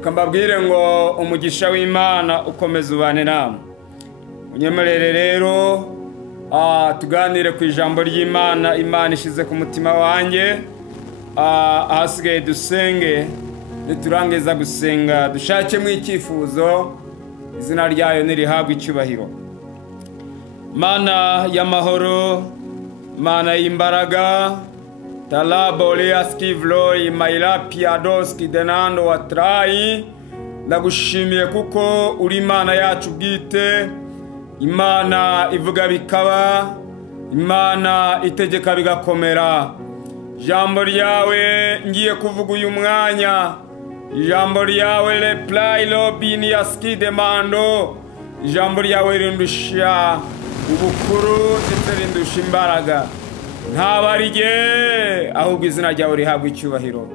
reka mbabwire ngo umugisha w'Imana ukomeza ubane namwe. Unyemerere rero tuganire ku ijambo ry'Imana Imana ishize ku mutima wanjye. Ahasigaye dusenge, niturangiza gusenga dushakemo icyifuzo, izina ryayo nirihabwe icyubahiro. Mana y'amahoro, Mana y'imbaraga, Talaboliaski vloi mailapi adoski denando watrai. Ndagushimiye kuko uri Imana yacu bwite, Imana ivuga bikaba, Imana itegeka bigakomera. Jambo ryawe ngiye kuvuga uyu mwanya, jambo ryawe reply lobini yaski demando, jambo ryawe rindusha ubukuru ndetse rindusha imbaraga. Ntabarige ahubwo izina ryawe rihabwe icyubahiro.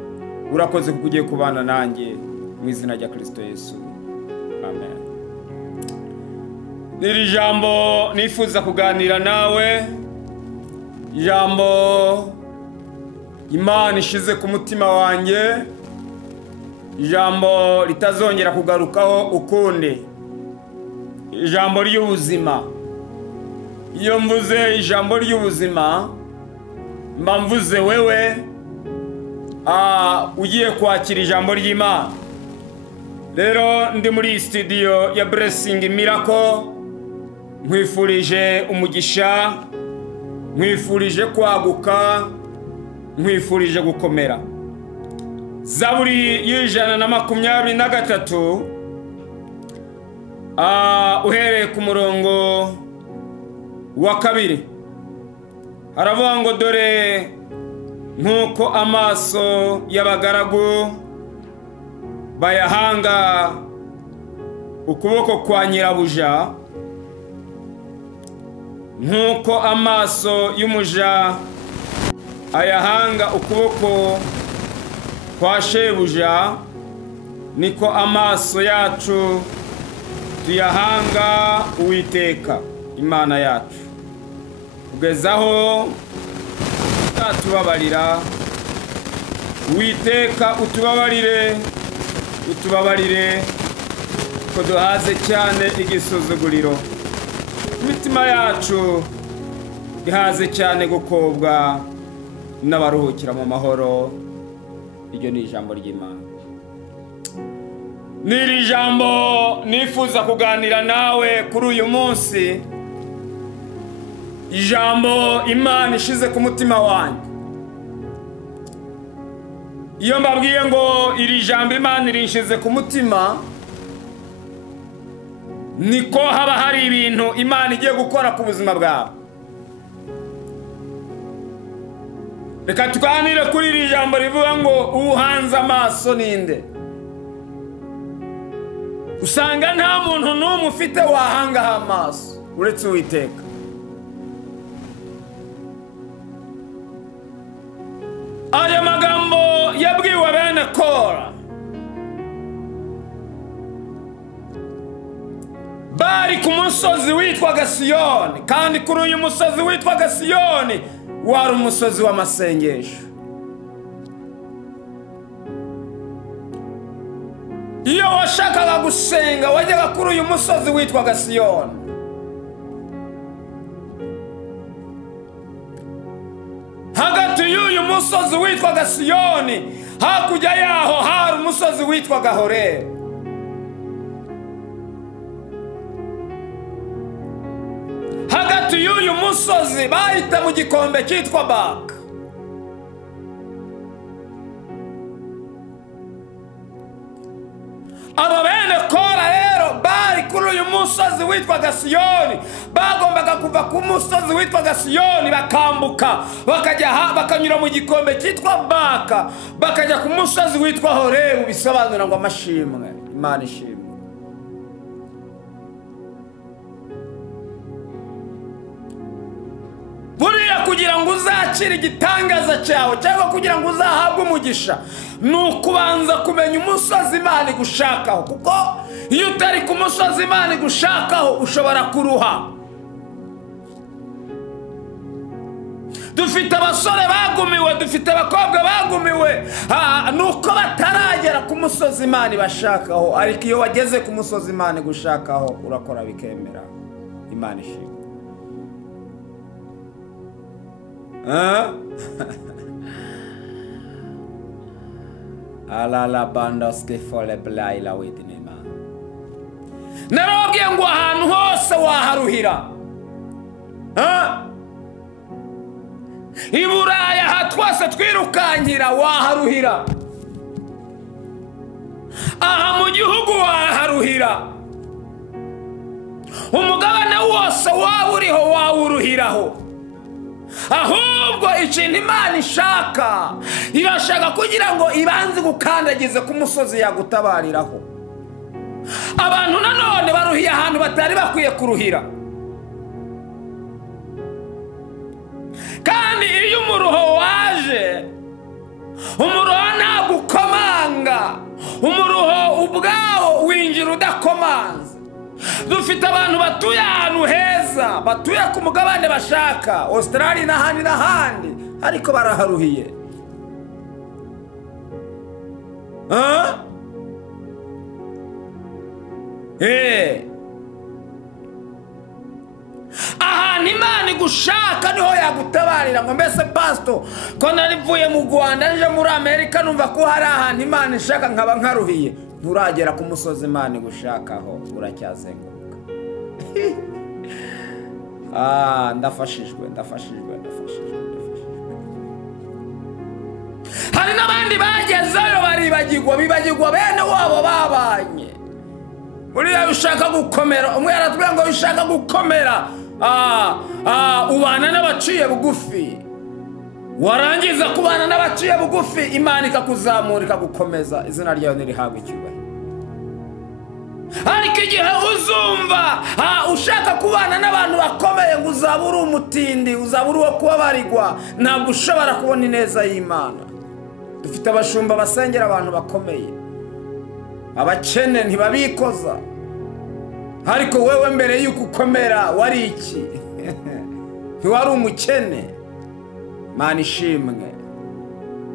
Urakoze kuko ugiye kubana nanjye mu izina rya Kristo Yesu. Amen. Niri jambo nifuza kuganira nawe, jambo Imana ishize ku mutima wanjye, jambo litazongera kugarukaho ukundi, ijambo ry'ubuzima. Iyo mvuze ijambo ry'ubuzima, mba mvuze wewe ugiye kwakira ijambo ry'Imana. Rero ndi muri studio ya Blessing Miracle, nkwifurije umugisha, nkwifurije kwaguka, nkwifurije gukomera. Zaburi y'123 uhereye ku murongo wa 2 haravuga ngo dore nkuko amaso y'abagaragu bayahanga ukuboko kwa nyirabuja, nkuko amaso y'umuja ayahanga ukuboko kwa shebuja, niko amaso yacu tuyahanga Uwiteka Imana yacu, kugezaho utatubabarira. Uwiteka utubabarire ko duhaze cyane igisuzuguriro, imitima yacu ihaze cyane gukobwa n'abaruhukira mu mahoro. Iryo ni ijambo ry'Imana. Niri jambo nifuza kuganira nawe kuri uyu munsi, ijambo Imana ishize ku mutima wanjye. Iyo mbabwiye ngo iri jambo Imana irishize ku mutima, niko haba hari ibintu Imana igiye gukora ku buzima bwawe. Reka tuganire kuri iri jambo rivuga ngo uhanze amaso ninde. Usanga nta muntu n'umwe ufite wahangaho amaso uretse Uwiteka. Aya magambo yabwiwe bene Kora, bari ku musozi witwaga Siyoni, kandi kuri uyu musozi witwaga Siyoni wari umusozi w'amasengesho. Iyo washakaga gusenga wajyaga kuri uyu musozi witwaga Siyoni. Hagati y'uyu musozi witwaga Siyoni, hakurya yaho hari umusozi witwaga Horebu. Hagati y'uyu musozi bahita mu gikombe cyitwa Baka. Aba bene Kora rero bari kuri uyu musozi witwaga Siyoni, bagombaga kuva ku musozi witwaga Siyoni bakambuka bakanyura mu gikombe cyitwa Baka, bakajya ku musozi witwa Horebu, bisobanura ngo amashimwe, Imana ishimwe. Buriya kugira ngo uzakire igitangaza cyawe cyangwa kugira ngo uzahabwe umugisha, nukubanza kumenya umusozi Imana igushakaho, kuko iyo utari ku musozi Imana igushakaho ushobora kuruha. dufite abasore bagumiwe, dufite abakobwa bagumiwe nuko bataragera ku musozi Imana ibashakaho, ariko iyo wageze ku musozi Imana gushakaho urakora bikemera. Imana ishimwe. Alala bandoske fole blaila widinima. Narababwiye ngo ahantu hose waharuhira. I Buraya aha twese twirukankira waharuhira. Aha mu gihugu waharuhira. Umugabane wose waba uriho wawuruhiraho. Ahubwo ikintu Imana ishaka, irashaka kugira ngo ibanze gukandagize ku musozi yagutabariraho. Abantu nanone baruhiye ahantu batari bakwiye kuruhira. Kandi iyo umuruho waje, umuruho ntagukomanga, umuruho ubwawo winjira udakomanze. Dufite abantu batuye ahantu heza, batuye ku mugabane bashaka, Australia n'ahandi, ariko baraharuhiye. Ahantu Imana igushaka niho yagutabarira. Ngo mbese pastor, ko narivuye mu Rwanda nje muri Amerika numva ko hari ahantu Imana ishaka nkaba nkaruhiye. Nturagera ku musozi Imana igushakaho, uracyazenguruka. Ndafashijwe. Hari n'abandi bagezeyo bibagirwa bene wabo babanye. Uriya ushaka gukomera, umwe yaratubwira ngo ushaka gukomera, ubana n'abaciye bugufi. Warangiza kubana n'abaciye bugufi, Imana ikakuzamura ikagukomeza, izina ryawe nirihabwe icyubahiro. Ariko igihe uzumva ushaka kubana n'abantu bakomeye ngo uzaba uri umutindi, uzaba uri uwo kubabarirwa, ntabwo ushobora kubona ineza y'Imana. Dufite abashumba basengera abantu bakomeye, abakene ntibabikoza, ariko wewe mbere y'uko ukomera wari iki? Ntiwari umukene. Imana ishimwe.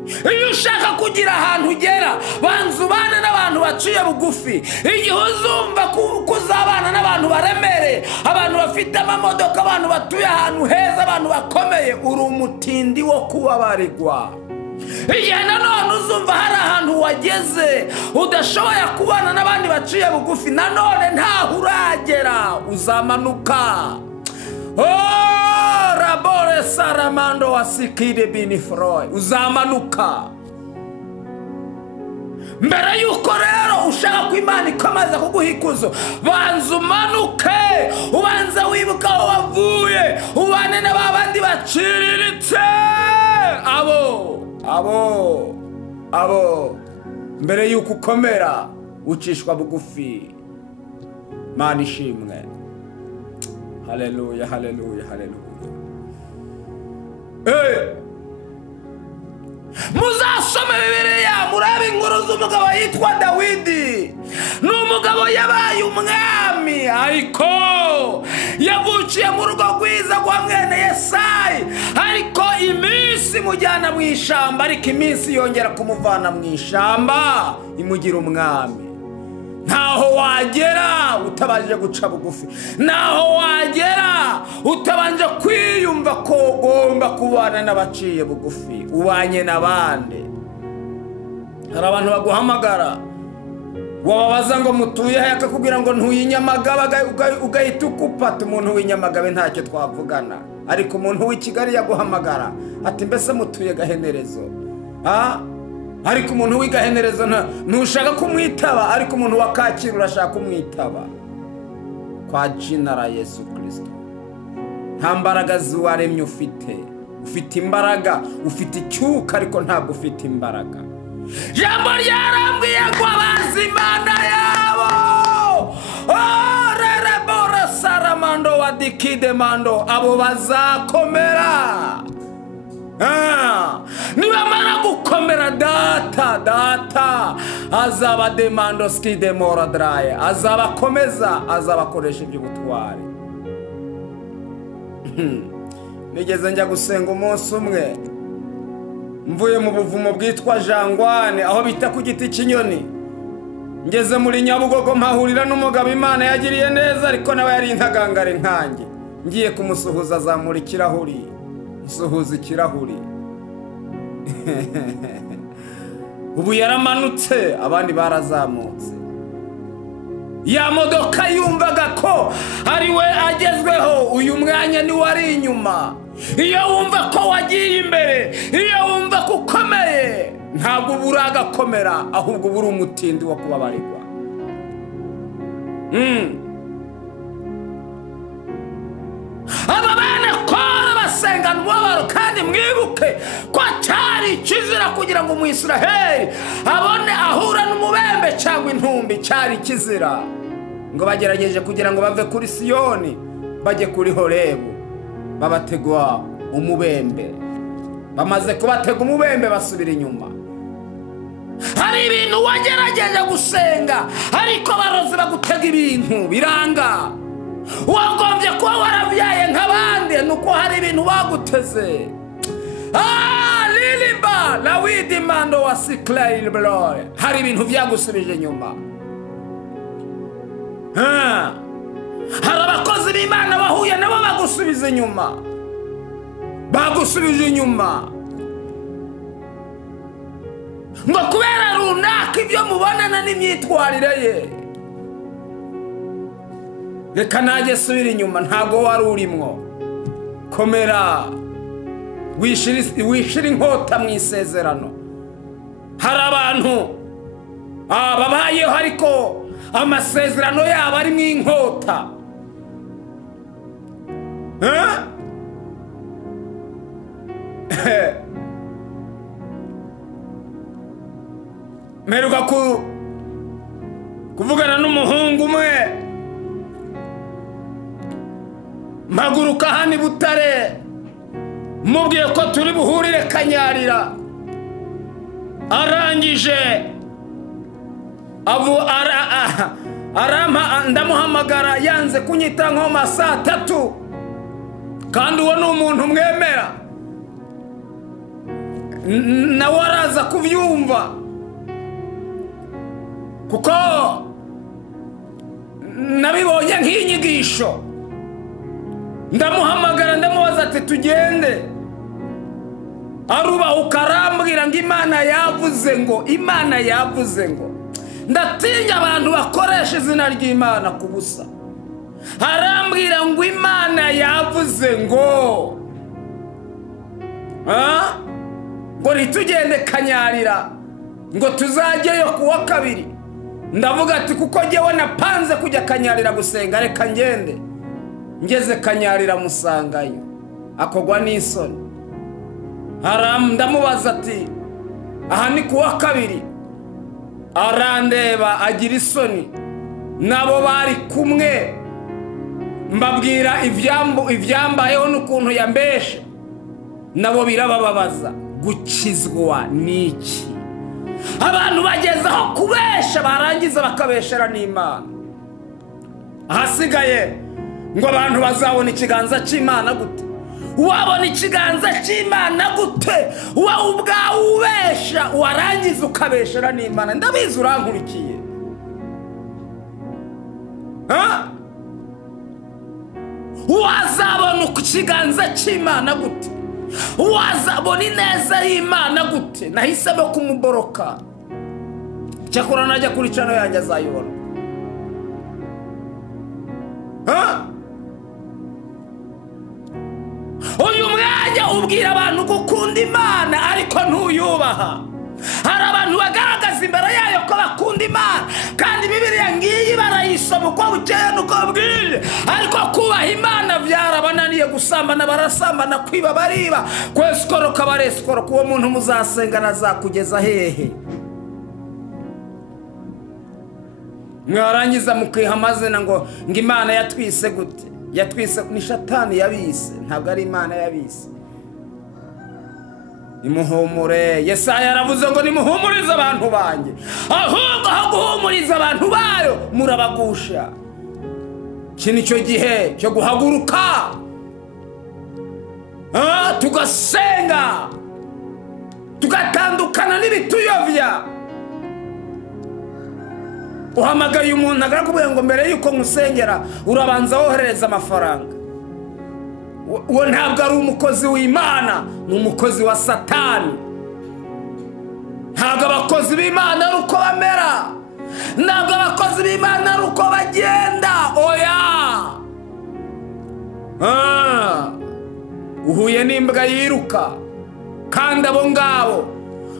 Iyo ushaka kugira ahantu ugera, banza ubane n'abantu baciye bugufi. Igihe uzumva kuzabana n'abantu baremere, abantu bafite amamodoka, abantu batuye ahantu heza, abantu bakomeye, uri umutindi wo kubabarirwa. Igihe nanone uzumva hari ahantu wageze udashoboye kubana n'abandi baciye bugufi, nanone ntaho uragera, uzamanuka. Rabore saramando wasikide binifroy, uzamanuka. Mbere yuko rero ushaka ko Imana ikomeza kuguha ikuzo, banza umanuke, ubanza wibuka aho wavuye, ubane n'abandi baciriritse. Abo mbere yuko ukomera ucishwa bugufi. Imana ishimwe. Haleluya. Muzasome Bibiliya murabe inkuru z'umugabo yitwa Dawidi. N'umugabo yabaye umwami, ariko yavukiye mu rugo rwiza rwa mwene Yesayi, ariko iminsi mujyana mu ishamba, ariko iminsi yongera kumuvana mu ishamba imugira umwami. Ntaho wagera utabanje guca bugufi, naho wagera utabanje kwiyumva ko ugomba kubana n'abaciye bugufi, ubanye n'abandi. Hari abantu baguhamagara, wababaza ngo mutuye he, akakubwira ngo ntuye Nyamagabe, ugahita ukupata. Umuntu w'inyamagabe ntacyo twavugana, ariko umuntu w'i Kigali yaguhamagara ati mbese mutuye Gahenerezo. Ariko umuntu w'igahenerezo ntushaka kumwitaba, ariko umuntu wa Kacyiru urashaka kumwitaba. Kwa jina la Yesu Kristo. Nta mbaraga ziwaremye ufite imbaraga, ufite icyuka, ariko ntabwo ufite imbaraga. Jambo ryarambwiye ngo abazi Imana yabo, rerebora saramando wadikide mando, abo bazakomera. Nibamara gukomera, data azaba demando skide mora draye, azabakomeza, azabakoresha iby'ubutwari. nigeze njya gusenga umunsi umwe mvuye mu buvumo bwitwa Jangwane aho bita ku giti cy'inyoni. Ngeze muri Nyabugogo mpahurira n'umugabo Imana yagiriye neza ariko nawe yari intagangare nkanjye. Ngiye kumusuhuza azamura ikirahuri, musuhuza ikirahuri. Ubu yaramanutse abandi barazamutse. Ya modoka yumvaga ko ari we agezweho, uyu mwanya ni wari inyuma. Iyo wumva ko wagiye imbere, iyo wumva ko ukomeye, ntabwo buragakomera ahubwo buri umutindi wo kubabarirwa. Aba bana Kora basengana umubabaro kandi mwibuke ko cyari kizira kugira ngo Umwisiraheli abone ahura n'umubembe cyangwa intumbi. Cyari kizira ngo bagerageje kugira ngo bave kuri Siyoni bajye kuri Horebu babategwa umubembe. Bamaze kubatega umubembe basubira inyuma. Hari ibintu wagerageje gusenga ariko barozi bagutega ibintu biranga. Wagombye kuba warabyaye nk'abandi nuko hari ibintu baguteze. Liliba la widi mando wa siklail bloy. Hari ibintu byagusubije inyuma. Hari abakozi b'Imana bahuye nabo bagusubiza inyuma. Bagusubije inyuma. Ngo kubera runaka ibyo mubonana n'imyitwarire ye. Reka najye subira inyuma, ntago wari urimo. Komera wishira inkota mu isezerano. Hari abantu babayeho ariko amasezerano yabo ari mu inkota. Meruka kuvugana n'umuhungu umwe mpaguruka hano Butare mubwiye ko turi buhurire Kanyarira. Arangije ndamuhamagara yanze kunyita nko saa 3 kandi uwo ni umuntu mwemera nawe araza kubyumva kuko nabibonye nk'inyigisho. Ndamuhamagara ndamubaza ati tugende. Aruba ukarambwira ngo Imana yavuze ngo ndatinya abantu bakoresha izina ry'Imana kubusa. Arambwira ngo Imana yavuze ngo ngo nitugende Kanyarira ngo tuzajyeyo kuwa 2. Ndavuga ati kuko jyewe napanze kujya Kanyarira gusenga reka ngende. Ngeze Kanyarira musangayo akogwa n'isoni. Ndamubaza ati aha ni kuwa 2. Arandeba agira isoni. Nabo bari kumwe mbabwira ivyambayeho n'ukuntu yambeshe. Nabo birabababaza. Gukizwa niki? Abantu bagezaho kubesha barangiza bakabeshera n'Imana. Ahasigaye ngo abantu bazabona ikiganza cy'Imana gute? Wabona ikiganza cy'Imana gute? Wowe ubwawe ubesha warangiza ukabeshera n'Imana. Ndabizi urankurikiye. Wazabona ikiganza cy'Imana gute? Wazabona ineza y'Imana gute? Nahisemo kumuboroka. Cyakora najya kuri channel yanjye azayibona. Uyu mwanya ubwira abantu gukunda Imana ariko ntuyubaha. Hari abantu bagaragaza imbere yayo ko bakunda Imana kandi Bibiliya ngiyi barayisoma uko bukeye nuko bwije, ariko kubaha Imana byarabananiye. Gusambana barasambana, kwiba bariba, kwesikoroka baresikoroka. Uwo muntu muzasenga nazakugeza hehe? Mwarangiza mukiha amazina ngo Imana yatwise gute? Yatwise ni Shatani yabise, ntabwo ari Imana yabise. Nimuhumure. Yesaya yaravuze ngo nimuhumurize abantu banjye, ahubwo aho guhumuriza abantu bayo murabagusha. Iki nicyo gihe cyo guhaguruka tugasenga tugatandukana n'ibituyovya. Uhamagaye umuntu agarakubwira ngo mbere yuko musengera urabanza wohereza amafaranga. Uwo ntabwo ari umukozi w'Imana, ni umukozi wa Satani. Ntabwo abakozi b'Imana ari uko bamera, ntabwo abakozi b'Imana ari uko bagenda. Oya, uhuye n'imbwa yiruka kandi abo ngabo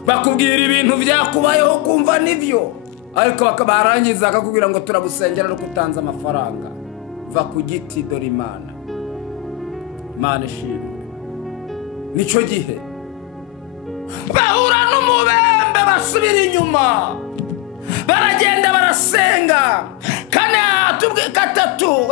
bakubwira ibintu byakubayeho kumva nivyo, ariko bakabarangiza akakubwira ngo turagusengera no kutanza amafaranga. Va ku giti, dore Imana. Imana ishimwe. Nico gihe bahura n'umubembe basubira inyuma, baragenda barasenga. Gatatu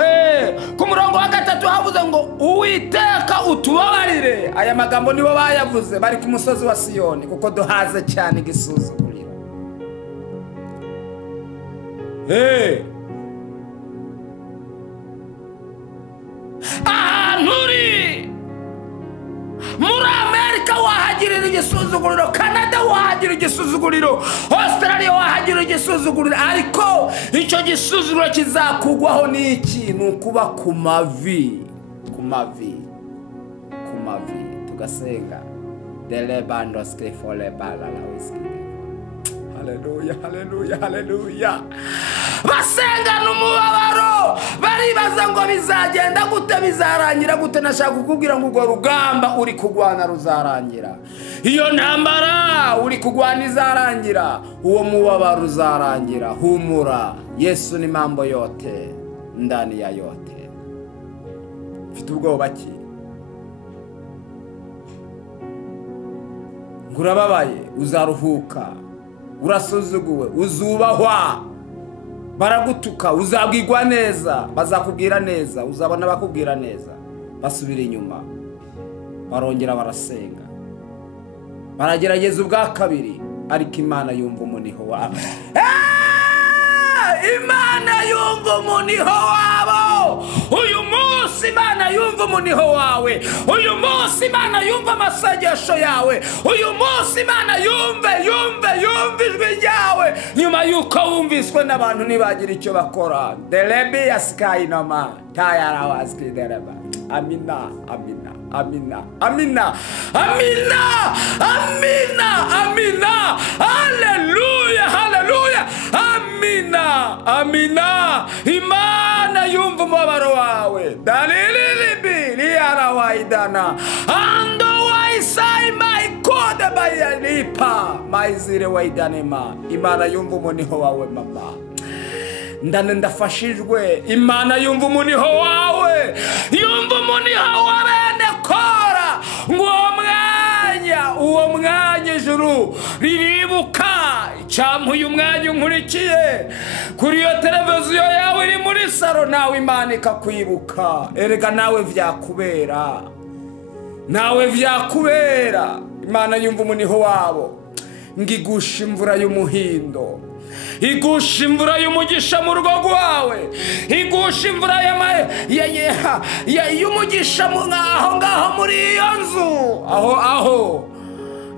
ku murongo wa 3 havuze ngo Uwiteka utubabarire. Aya magambo nibo bayavuze bari ku musozi wa Siyoni, kuko duhaze cyane igisuzuguriro. Ahanuri muri Amerika wahagirira igisuzuguriro, Canada wahagirira igisuzuguriro, Australia wahagirira igisuzuguriro, ariko icyo gisuzuguriro kizakugwaho n'iki? Nukuba ku mavi, ku mavi, ku mavi tugasenga. Dele bandos ke fole bala la whisky. Haleluya, haleluya, haleluya. Basenga n'umubabaro, baribaza ngo bizagenda gute, bizarangira gute. Nashaka kukubwira ngo urwo rugamba uri kugwana ruzarangira. Iyo ntambara uri kugwana izarangira, uwo mubabaro uzarangira. Humura, Yesu ni mambo yote ndani ya yote. Mfite ubwoba ki? Ngurababaye, uzaruhuka. Urasuzuguwe, uzubahwa. Baragutuka, uzabwirwa neza, bazakubwira neza, uzabona bakubwira neza. Basubira inyuma, barongera barasenga, baragerageza ubwa kabiri, ariko Imana yumva umuniho wabo. Imana yumva umuniho wabo. Uyu munsi Imana yumva umuniho wawe. Uyu munsi Imana yumva amasengesho yawe. Uyu munsi Imana yumve ijwi ryawe. Nyuma yuko wumviswe n'abantu ntibagira icyo bakora. Delebi ya sky nama tayara waski dereba. Amina, amina, amina, amina, amina, amina, amina. Haleluya, haleluya, amina, amina. Imana yumva umubabaro wawe. Dalilibi liyara waidana. Ando waisai maikode bayalipa maizire waidanema. Imana yumva umuniho wawe mama. Ndane ndafashijwe. Imana yumva umuniho wawe, yumva umuniho wa bene Kora. Uwo mwanya ijuru riribuka. Icyampa uyu mwanya unkurikiye kuri iyo televiziyo yawe iri muri saro, nawe Imana ikakwibuka. Erega nawe vyakubera, nawe vyakubera. Imana yumva umuniho wabo. Ngigusha imvura y'umuhindo, igusha imvura y'umugisha mu rugo rwawe, igusha imvura y'umugisha aho ngaho muri iyo nzu,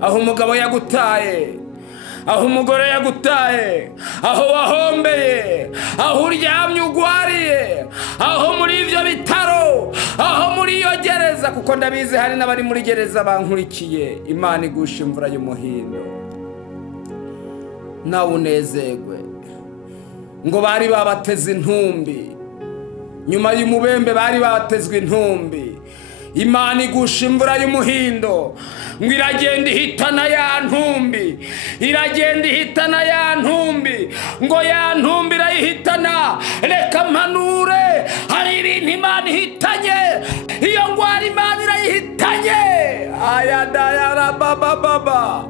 aho umugabo yagutaye, aho umugore yagutaye, aho wahombeye, aho uryamye ugwariye, aho muri ibyo bitaro, aho muri iyo gereza, kuko ndabizi hari n'abari muri gereza bankurikiye. Imana igusha imvura y'umuhindo, nawe unezerwe. Ngo bari babateze intumbi, nyuma y'umubembe bari babatezwe intumbi. Imana igusha imvura y'umuhindo, ngo iragenda ihitana ya ntumbi, iragenda ihitana ya ntumbi, ngo ya ntumbi irayihitana. Reka mpanure, hari ibintu Imana ihitanye. Iyo ngwara Imana irayihitanye. Ayadayara baba baba.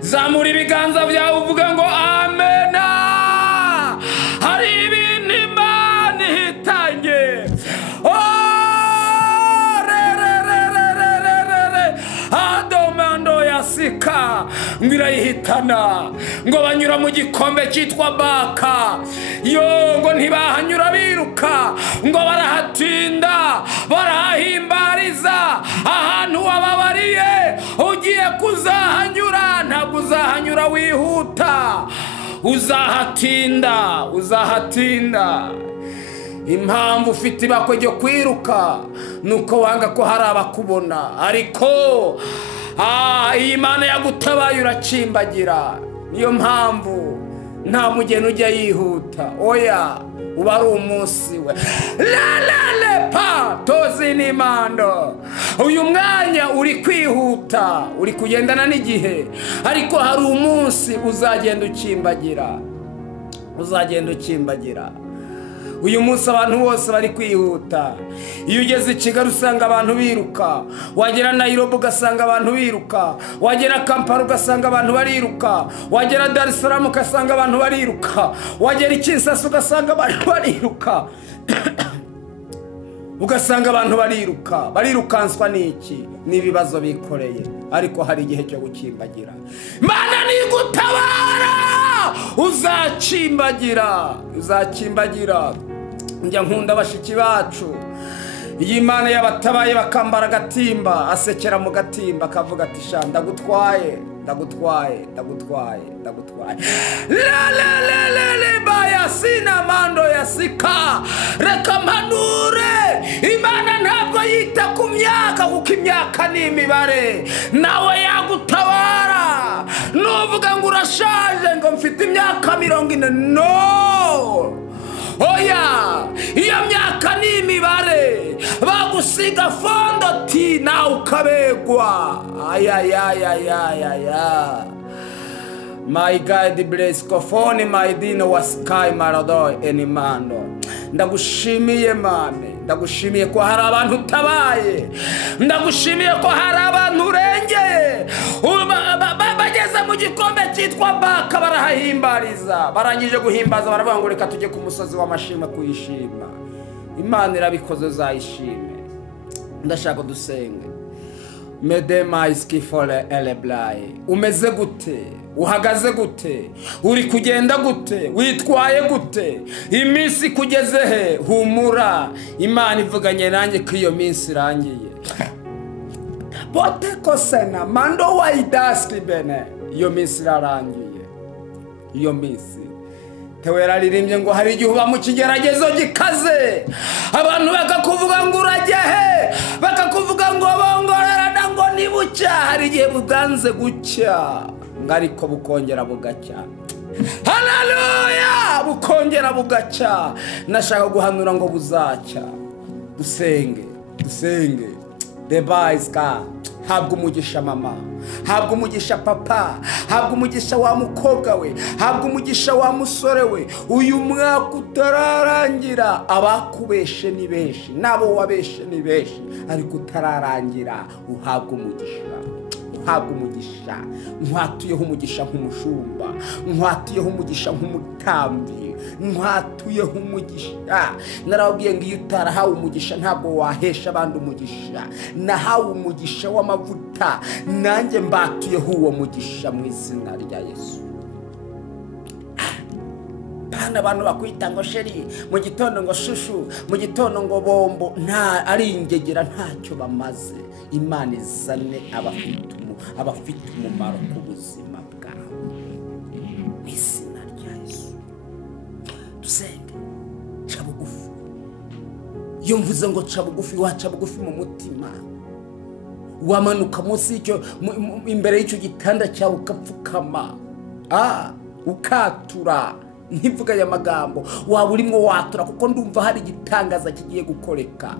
Zamura ibiganza byawe uvuga ngo amena. Hari ibintu Imana ihitanye. Adomando yasika ngirayihitana. Ngo banyura mu gikombe cyitwa Baka. Yo ngo ntibahanyura biruka, ngo barahatinda, barahimbariza ahantu waba nubura wihuta uzahatinda. Impamvu ufite ibakwe ryo kwiruka nuko wanga ko hari abakubona, ariko iyi Imana yagutabaye uracimbagira. Niyo mpamvu nta mugeni ujya yihuta, oya uba ari umunsi we. Tozi n'imando, uyu mwanya uri kwihuta, uri kugendana n'igihe, ariko hari umunsi uzagenda ukimbagira. Uyu munsi abantu bose bari kwihuta. Iyo ugeze i Kigali usanga abantu biruka, wagera Nairobi ugasanga abantu biruka, wagera Kampala ugasanga abantu bariruka, wagera Dar es Salaam ugasanga abantu bariruka, wagera Kinshasa ugasanga abantu bariruka. Ugasanga abantu barirukanswa n'iki? N'ibibazo bikoreye, ariko hari igihe cyo gukimbagira. Mana nigutabara uzakimbagira. Njya nkunda bashiki bacu, iyi Imana yabatabaye bakambara agatimba, asekera mu gatimba akavuga ati sha ndagutwaye. Baya sina mando yasika, reka mpanure. Imana ntabwo yita ku myaka, kuko imyaka ni imibare. Nawe yagutabara. Nuvuga ngo urashaje ngo mfite imyaka 40, no. Oya, iyo myaka ni imibare. Bagusiga fondoti nawe ukabegwa. My God bless Kofoni my dino was Sky Marado Enimando. Ndagushimiye mame, ndagushimiye ko hari abantu utabaye, ndagushimiye ko hari abantu urengeye. Bageze mu gikombe cyitwa Baka barahahimbariza, barangije guhimbaza baravuga ngo reka tujye ku musozi w'amashimwe kuyishima. Imana irabikoze uzayishime. Ndashaka dusenge. Medema iskifole eleblai. Umeze gute? Uhagaze gute? Uri kugenda gute? Witwaye gute? Iminsi kugeze he? Humura, Imana ivuganye nanjye ko iyo minsi irangiye. Bote kosena mando waidaski bene. Iyo minsi irarangiye. Iyo minsi Tewera ririmbye ngo hari igihe uba mu kigeragezo gikaze, abantu bakakuvuga ngo urajye he, bakakuvuga ngo bongorera ngo nibucya. Hari igihe buganze gucya, ngariko bukongera bugacya. Haleluya, bukongera bugacya. Nashaka guhanura ngo buzacya. Dusenge. The boys ka habwa umugisha mama, habwa umugisha papa, habwa umugisha wa mukobwa we, habwa umugisha wa musore we. Uyu mwaka utararangira, abakubeshe ni benshi, nabo wabeshe ni benshi, ariko utararangira uhabwa umugisha. Nkwatuyeho umugisha nk'umushumba, nkwatuyeho umugisha nk'umutambi, nkwatuyeho umugisha. Narababwiye ngo iyo utarahawe umugisha ntabwo wahesha abandi umugisha. Nahawe umugisha w'amavuta, nanjye mbatuyeho uwo mugisha mu izina rya Yesu. Abantu bakwita ngo sheri, mu gitondo ngo shushu, mu gitondo ngo bombo, nta ari ingegera, ntacyo bamaze. Imana izane abafite umumaro ku buzima bwawe mu izina rya Yesu. Dusenge. Ca bugufi. Iyo mvuze ngo ca bugufi, waca bugufi mu mutima, wamanuka munsi y'icyo imbere y'icyo gitanda cyawe ukapfukama, ukatura. Ntivuga ya magambo, waba urimo watura, kuko ndumva hari igitangaza kigiye gukoreka.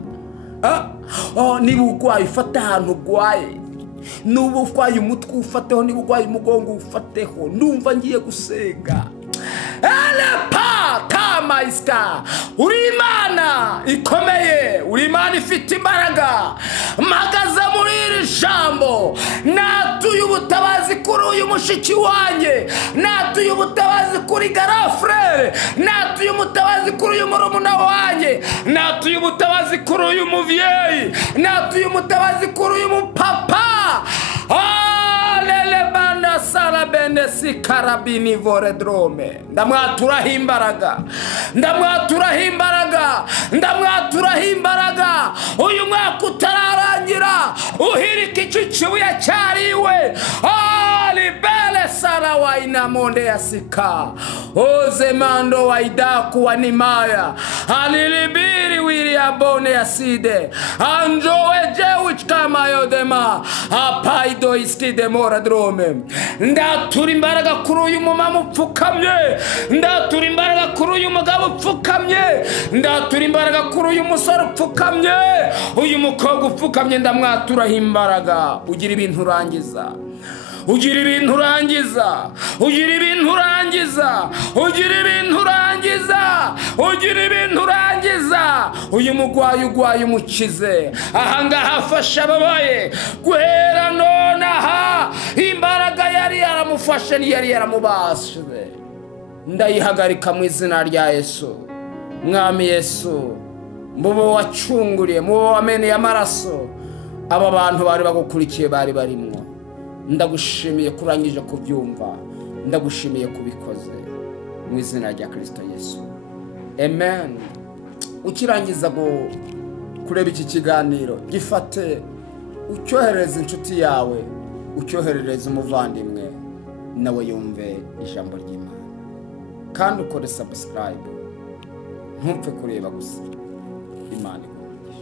Niba urwaye ufate ahantu urwaye, nuba urwaye umutwe ufateho, niba urwaye umugongo ufateho. Ndumva ngiye gusenga. Kama iska, uri Imana ikomeye, uri Imana ifite imbaraga. Mpagaze muri iri jambo, natuye ubutabazi kuri uyu mushiki wanjye, natuye ubutabazi kuri garafrere, natuye ubutabazi kuri uyu murumuna wanjye, natuye ubutabazi kuri uyu muvyeyi, natuye ubutabazi kuri uyu mupapa. Banda sala bende si karabini voredrome. Ndamwaturaho imbaraga. Uyu mwaka utararangira, uhirika icyo kibuye cyariwe. Alibele sara wa inamonde ya sika. Oze mando wa idaku wa nimaya. Alilibiri wiri abone ya side. Anjowe jewich kama yodema. Apaido iskide mora drome. Ndatura imbaraga kuri uyu mumama upfukamye. Ndatura imbaraga kuri uyu mugabo upfukamye. Ndatura imbaraga kuri uyu musore upfukamye. Uyu mukobwa upfukamye ndamwaturaho imbaraga. Ugira ibintu urangiza. Ugira ibintu urangiza. Ugira ibintu urangiza. Ugira ibintu urangiza. Ugira ibintu urangiza. Uyu mugwayi ugwaye umukize. Ahangaha afasha ababaye. Guhera nonaha imbaraga yari yaramufashe niyari yaramubashe. Ndayihagarika mu izina rya Yesu. Mwami Yesu, mubo wacunguriye, mubo wameneye amaraso, aba bantu bari bagukurikiye bari barimwo. Ndagushimiye kurangije kubyumva. Ndagushimiye kubikoze mu izina rya Kristo Yesu. Amen. Ukirangiza kureba iki kiganiro, gifate ucyohereza inshuti yawe, ucyoherereza umuvandimwe, nawe yumve ijambo ry'Imana. Kandi ukore subscribe. Ntupfe kureba gusa. Imana